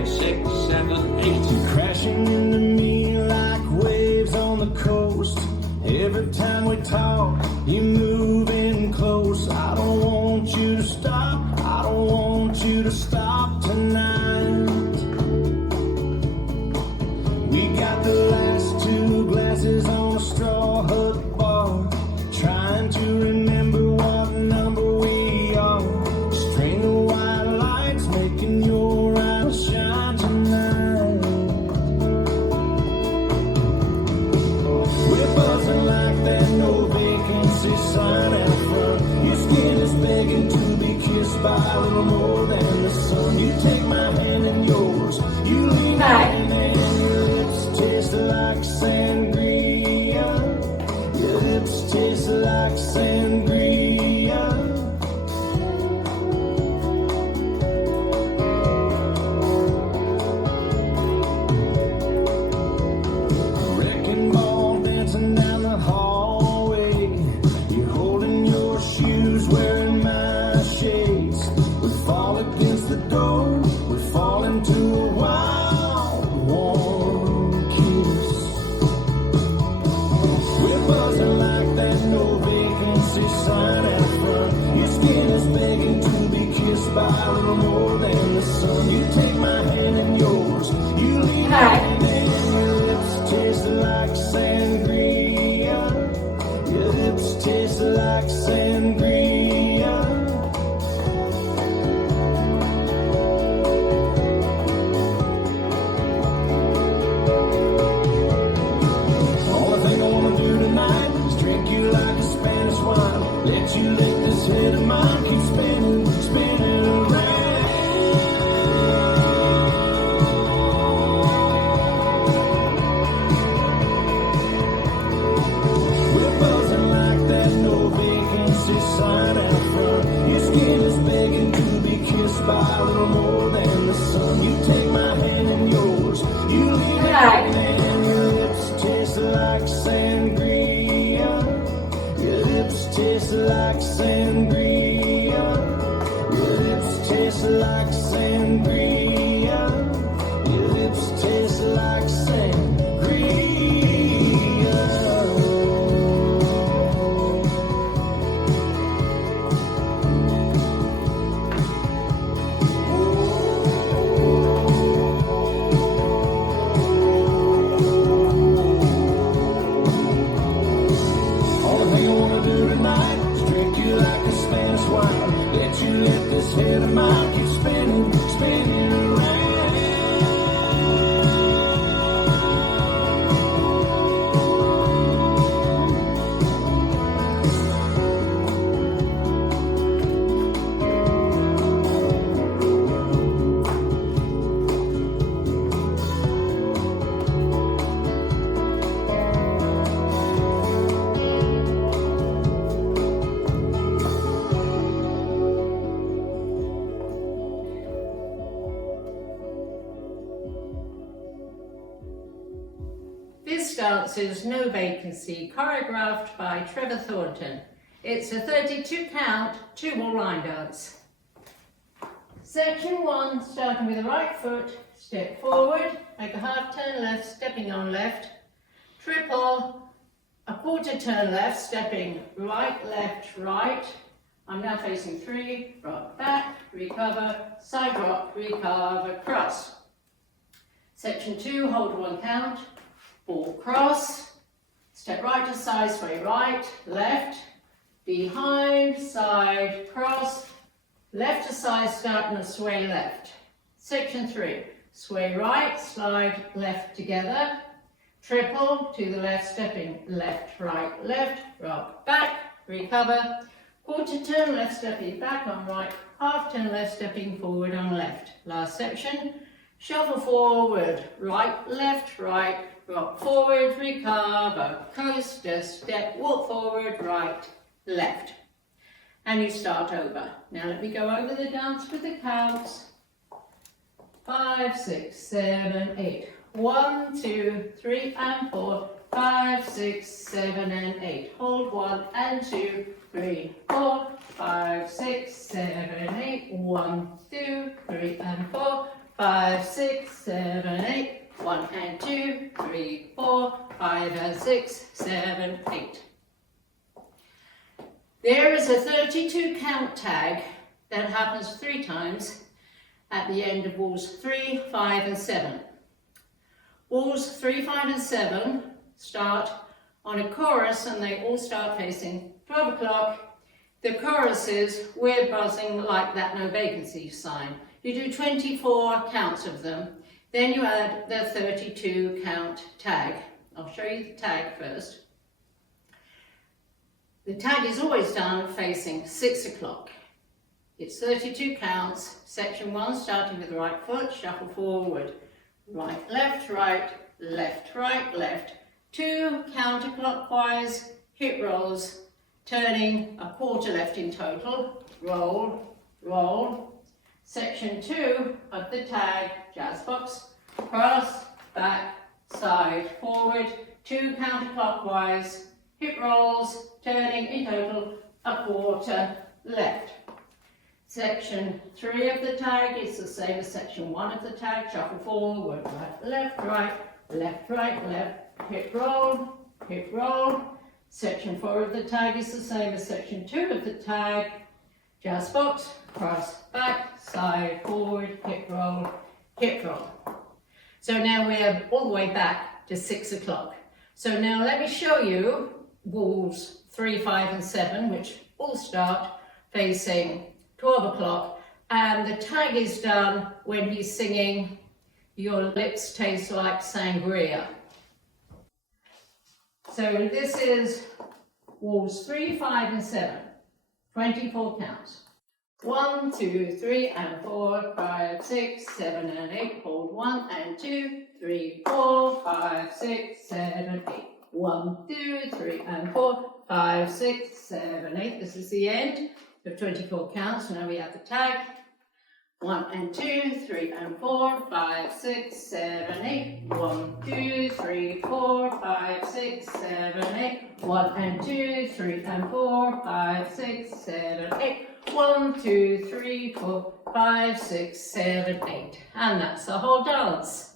5, 6, 7, 8. You're crashing into me like waves on the coast. Every time we talk, you're moving close. I don't want you to stop. I don't want you to stop tonight. We got the last 2 glasses on a straw hut bar, trying to remember what number we are. String of white lights making your eyes shine tonight. We're buzzing like that no vacancy sign out front. Your skin is begging to be kissed by a little more than the sun. You take my hand in yours, you lean in and your lips taste like sangria. Your lips taste like sangria. Wrecking ball dancing down the hallway. You're holding your shoes, wearing my shades. We fall against the door, we fall into a wild, warm kiss. We're buzzing like that no vacancy sign out front. Your skin is begging to be kissed by a little more than the sun. You take my hand in yours, you lean in and your lips taste like sangria. Your lips taste like sangria. Only thing I wanna do tonight is drink you like a Spanish wine. Let you lick this head of mine, keep spinning, spinning around. We're buzzing like that no vacancy sign out front. Your skin is begging to be kissed by a little more than the sun. You take my hand in yours, you lean out and your lips taste like sangria. Your lips taste like sangria. Your lips taste like sangria. Your lips taste like sangria. All the thing I wanna do tonight is drink you like a Spanish wine. Let you let this head of mine keep spinning, spinning around. This dance is No Vacancy, choreographed by Trevor Thornton. It's a 32 count, 2-ball line dance. Section 1, starting with the right foot, step forward, make a half turn left, stepping on left, triple, a quarter turn left, stepping right, left, right. I'm now facing 3, rock back, recover, side rock, recover, cross. Section 2, hold 1 count, ball cross, step right to side, sway right, left, behind, side, cross, left to side, start and a sway left. Section 3, sway right, slide left together, triple to the left, stepping left, right, left, rock back, recover, quarter turn left, stepping back on right, half turn left, stepping forward on left. Last section, shuffle forward, right, rock forward, recover, coaster, step, walk forward, right, left. And you start over. Now let me go over the dance with the counts. 5, 6, 7, 8. 1, 2, 3 and 4. 5, 6, 7 and 8. Hold 1 and 2, 3, 4. 5, 6, 7, 8. 1, 2, 3 and 4. 5, 6, 7, 8. 1 and 2, 3, 4, 5 and 6, 7, 8. There is a 32 count tag that happens 3 times at the end of walls 3, 5 and 7. Walls 3, 5 and 7 start on a chorus and they all start facing 12 o'clock. The choruses, we're buzzing like that no vacancy sign. You do 24 counts of them, then you add the 32 count tag. I'll show you the tag first. The tag is always done facing 6 o'clock. It's 32 counts, section 1 starting with the right foot, shuffle forward. Right, left, right, left, right, left. 2 counterclockwise hip rolls, turning a quarter left in total. Roll, roll. Section 2 of the tag, jazz box, cross, back, side, forward. 2 counterclockwise hip rolls, turning in total a quarter left. Section 3 of the tag is the same as section 1 of the tag. Shuffle forward, right, left, right, left, right, left. Hip roll, hip roll. Section 4 of the tag is the same as section 2 of the tag. Jazz box, cross, back, side, forward, hip roll, hip roll. So now we're all the way back to 6 o'clock. So now let me show you walls 3, 5 and 7, which all start facing 12 o'clock, and the tag is done when he's singing Your Lips Taste Like Sangria. So this is walls 3, 5 and 7, 24 counts. 1, 2, 3 and 4, 5, 6, 7 and 8. Hold 1 and 2, 3, 4, 5, 6, 7, 8. 1, 2, 3 and 4, 5, 6, 7, 8. This is the end of 24 counts. Now we have the tag. 1 and 2, 3 and 4, 5, 6, 7, 8. 1, 2, 3, 4, 5, 6, 7, 8. 1 and 2, 3 and 4, 5, 6, 7, 8. 1, 2, 3, 4, 5, 6, 7, 8. And that's the whole dance.